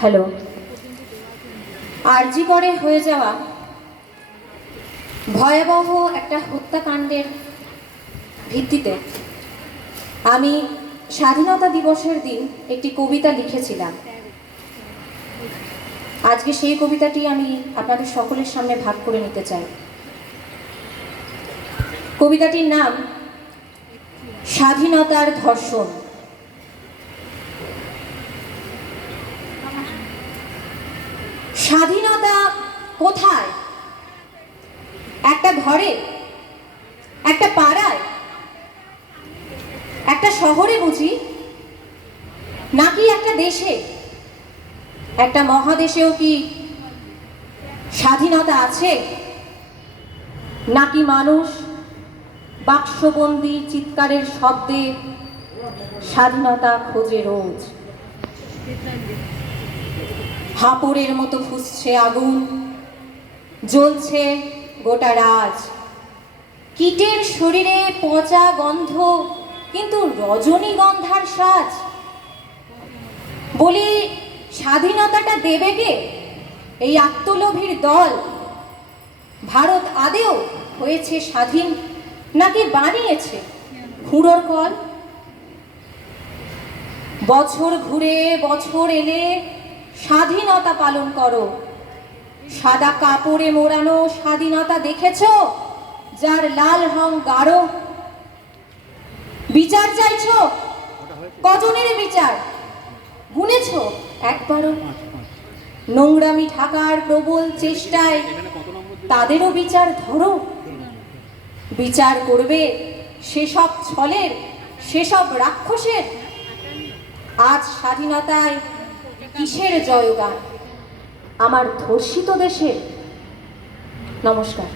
Hello. আরজি করে হয়ে যাওয়া ভয়াবহ একটা হত্যাকাণ্ডের ভিত্তিতে আমি স্বাধীনতা দিবসের দিন একটি কবিতা লিখেছিলাম। আজকে সেই কবিতাটি আমি আপনাদের সকলের সামনে ভাগ করে নিতে চাই। কবিতাটির নাম স্বাধীনতার ধর্ষণ। স্বাধীনতা কোথায়? একটা ঘরে, একটা পাড়ায়, একটা শহরে বুঝি, নাকি একটা দেশে, একটা মহাদেশেও কি স্বাধীনতা আছে? নাকি মানুষ বাক্সবন্দি চিৎকারের শব্দে স্বাধীনতা খোঁজে রোজ? হাঁপড়ের মতো ফুসছে আগুন, জ্বলছে গোটা রাজ। কীটের শরীরে পচা গন্ধ, কিন্তু রজনীগন্ধার সাজ। বলি, স্বাধীনতাটা দেবে কে? এই আত্মলোভীর দল। ভারত আদেও হয়েছে স্বাধীন, নাকি বানিয়েছে হুঁড়োর কল? বছর ঘুরে বছর এলে স্বাধীনতা পালন করো। সাদা কাপড়ে মোড়ানো স্বাধীনতা দেখেছো, যার লাল রং গাঢ়? বিচার চাইছো? কজনের বিচার গুনেছো একবারও? নোংরামি ঢাকার প্রবল চেষ্টায় তাদেরও বিচার ধরো। বিচার করবে সেসব ছলের, সেসব রাক্ষসের? আজ স্বাধীনতায় কিসের জয়গান আমার ধর্ষিত দেশে? নমস্কার।